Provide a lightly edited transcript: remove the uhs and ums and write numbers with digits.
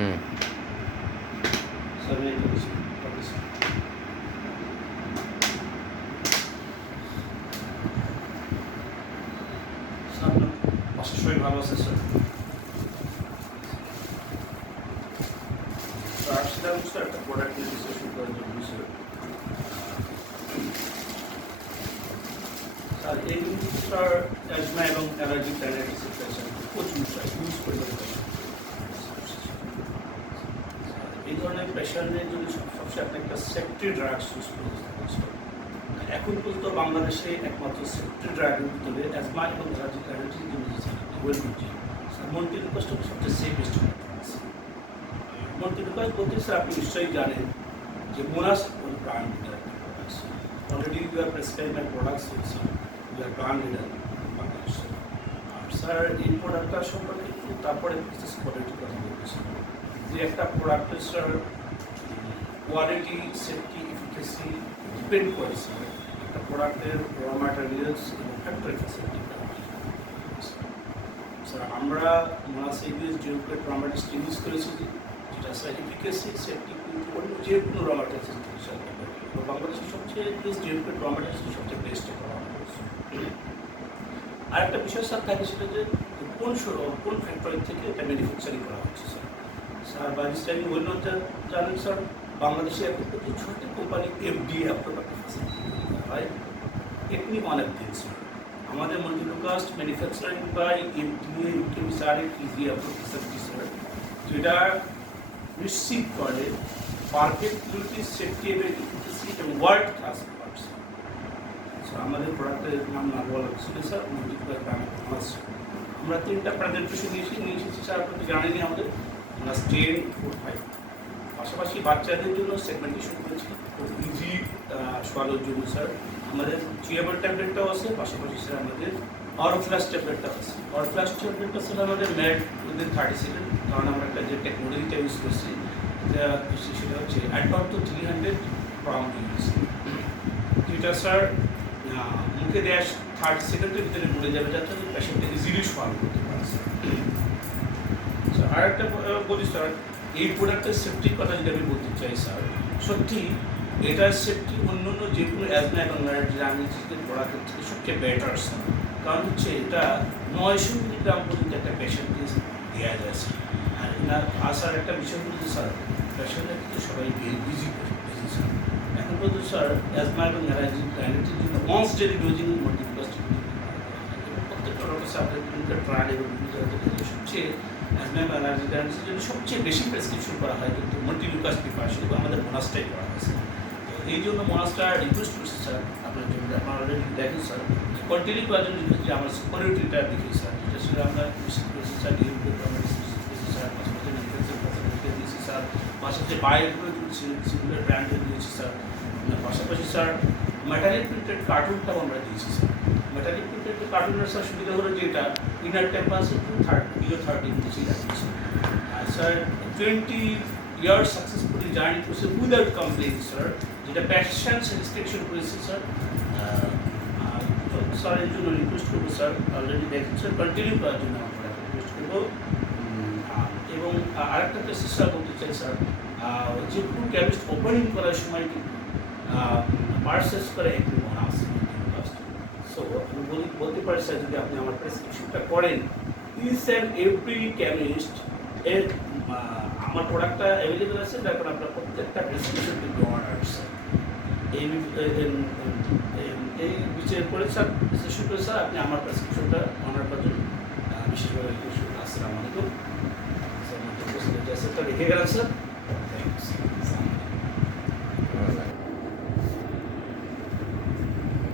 হুম। অবশ্যই ভালো আছে স্যার। আসছিলাম স্যার একটা প্রোডাক্ট নিয়ে বিশ্লেষণ করার জন্য স্যার। স্যার এই স্যার অ্যাজমা এবং অ্যালার্জি ডায়াবেটিসের পেশেন্ট প্রচুর স্যার ইউজ করতে পারে। এই ধরনের পেশেন্টের জন্য সবসময় আপনি একটা সেফটি ড্রাগস ইউজ করে থাকেন স্যার। এখন পর্যন্ত বাংলাদেশে একমাত্র সেফটি ড্রাগের ভিতরে অ্যাজমা এবং অ্যালার্জি ডায়াবেটিসের জন্য ওয়েলবিজি স্যার মন্টিলুকাস্ট সবচেয়ে সেফেস্ট মন্টিলুকাস্ট বলতে স্যার আপনি নিশ্চয়ই জানেন যে Monas brand already you are prescribe my products sir you are brand leader Bangladesh. আর স্যার এই প্রোডাক্টটা সম্পর্কে একটু তারপরে বিশেষ কোয়ালিটি কথা বলতে স্যার যে একটা প্রোডাক্টের sir quality safety efficacy depend করে স্যার একটা প্রোডাক্টের র ম্যাটেরিয়ালস এবং ফ্যাক্টরি ফ্যাসিলিটি। স্যার আমরা মোনাস ইউএস ডেভেলপমেন্ট র ম্যাটেরিয়ালস ইউজ করেছি যেটা স্যার এফিকেসি সেফটি কিন্তু অন্য যে কোনো র ম্যাটেরিয়ালস বাংলাদেশের সবচেয়ে ইউএস ডেভেলপমেন্ট র ম্যাটেরিয়ালস সবচেয়ে বেস্ট করা আর একটা বিষয় স্যার থাকে সেটা যে কোন ফ্যাক্টরি থেকে এটা ম্যানুফ্যাকচারিং করা হচ্ছে স্যার। স্যার বারিস্টাইন অন্য জানেন স্যার বাংলাদেশে এখন প্রচুর ছোট কোম্পানি এফডিএ অ্যাপ্রুভড ফ্যাসিলিটি হয় এমনি অনেক দিন স্যার আমাদের মন্টিলুকাস্ট ম্যানুফ্যাকচারিং বাই এফডিএ ইউকেমিসারি ফিজি অ্যাপ্রুভড ফ্যাসিলিটি স্যার যেটা নিশ্চিত করে পারফেক্ট পিউরিটি সেফটি এবং এফিকেসি এবং ওয়ার্ল্ড ক্লাস প্রোডাক্টস। স্যার আমাদের প্রোডাক্টের নাম না বলা ছিল স্যার মন্টিলুকাস্ট ব্র্যান্ড। আমরা 3টা প্রেজেন্টেশন নিয়ে এসেছি স্যার আপনি জানেনই আমাদের আমরা 10, 4, 5 পাশাপাশি বাচ্চাদের জন্য সেগমেন্টেশন করেছি খুব ইজি শোয়ানোর জন্য স্যার আমাদের চিয়েবল ট্যাবলেটটাও আছে পাশাপাশি স্যার আমাদের অরফ্লাশ ট্যাবলেটটাও আছে। অরফ্লাশ ট্যাবলেটটা স্যার আমাদের মেড উইদিন 30 সেকেন্ড কারণ আমরা একটা যে টেকনোলজিটা ইউজ করছি সেটা হচ্ছে অ্যাডভান্স 300 ফ্রম ইউজ যেটা স্যার মুখে দেওয়া 30 সেকেন্ডের ভিতরে পড়ে যাবে যাতে পেশেন্টকে ইজিলি সলভ করতে পারে স্যার। আর একটা বলি স্যার এই প্রোডাক্টের সেফটির কথা যদি আমি বলতে চাই স্যার সত্যি এটার সেফটি অন্য অন্য যে কোনো অ্যাজমা এবং অ্যালার্জির প্রোডাক্টের থেকে সবচেয়ে বেটার স্যার কারণ হচ্ছে এটা 900 মিলিগ্রাম পর্যন্ত একটা পেশেন্টকে দেওয়া যায় স্যার। আর এনার আসার একটা বিষয় বলতে স্যার পেশেন্টরা কিন্তু সবাই বিজি স্যার এখন পর্যন্ত স্যার অ্যাজমা এবং অ্যালার্জির জন্য ওয়ান্স ডেলি ডোজিং মন্টিলুকাস্ট প্রত্যেকটা রোগের স্যার আপনাদের ট্রায়াল এবং সবচেয়ে অ্যাজমা এবং অ্যালার্জি ডায়াগনোসিসের জন্য সবচেয়ে বেশি প্রেসক্রিপশন করা হয় কিন্তু মন্টিলুকাস্ট প্রিপারেশন এবং আমাদের মোনাসটাই করা হয় স্যার। এই জন্য মোনাসটা রিকোয়েস্ট করছি স্যার আপনার জন্য আপনারা অলরেডি দেখেন স্যার কন্টিনিউ করার জন্য রিকোয়েস্ট যে আমার সিকিউরিটিটা দেখি স্যার যেটা ছিল আমরা নিশ্চিত করেছি স্যার স্যার পাশাপাশি ম্যানুফ্যাকচারিং দিয়েছি স্যার পাশাপাশি বাইরেগুলো সিমিলার ব্র্যান্ডের দিয়েছি স্যার পাশাপাশি স্যার মেটালিক প্রিন্টেড কার্টুনটাও আমরা দিয়েছি স্যার। মেটালিক প্রিন্টেড কার্টুনের স্যার সুবিধা হলো যে এটা ইনার টেম্পারেচার টু 30 ইঞ্চি রাখছে আর স্যার 20 ইয়ার্স সাকসেসফুলি জার্নি করছে উইদাউট কমপ্লেন স্যার যেটা প্যাশেন্ট স্যাটিসফ্যাকশন করেছে স্যার। স্যার এর জন্য রিকোয়েস্ট করবো স্যার অলরেডি দেখেন স্যার কন্টিনিউ করার জন্য আমরা রিকোয়েস্ট করবো এবং আরেকটা মেসেজ স্যার বলতে চাই স্যার যে কোনো কেমিস্ট ওপেনিং করার সময় কিন্তু পার্সেস করে একটু বোনাস সো আমি বলতে পারি স্যার যদি আপনি আমার প্রেসক্রিপশনটা করেন ইজ অ্যান্ড এভরি কেমিস্ট এর আমার প্রোডাক্টটা অ্যাভেলেবেল আছে দেখুন আপনার প্রত্যেকটা প্রেসক্রিপশন কিন্তু অর্ডার স্যার এই বিষয়ের পরে স্যার বিশ্লেষণ করে স্যার আপনি আমার প্রেসক্রিপশনটা অনার পাচ্ছেন বিশেষভাবে আসসালামু আলাইকুম স্যার রেখে গেলেন স্যার থ্যাংক ইউ স্যার।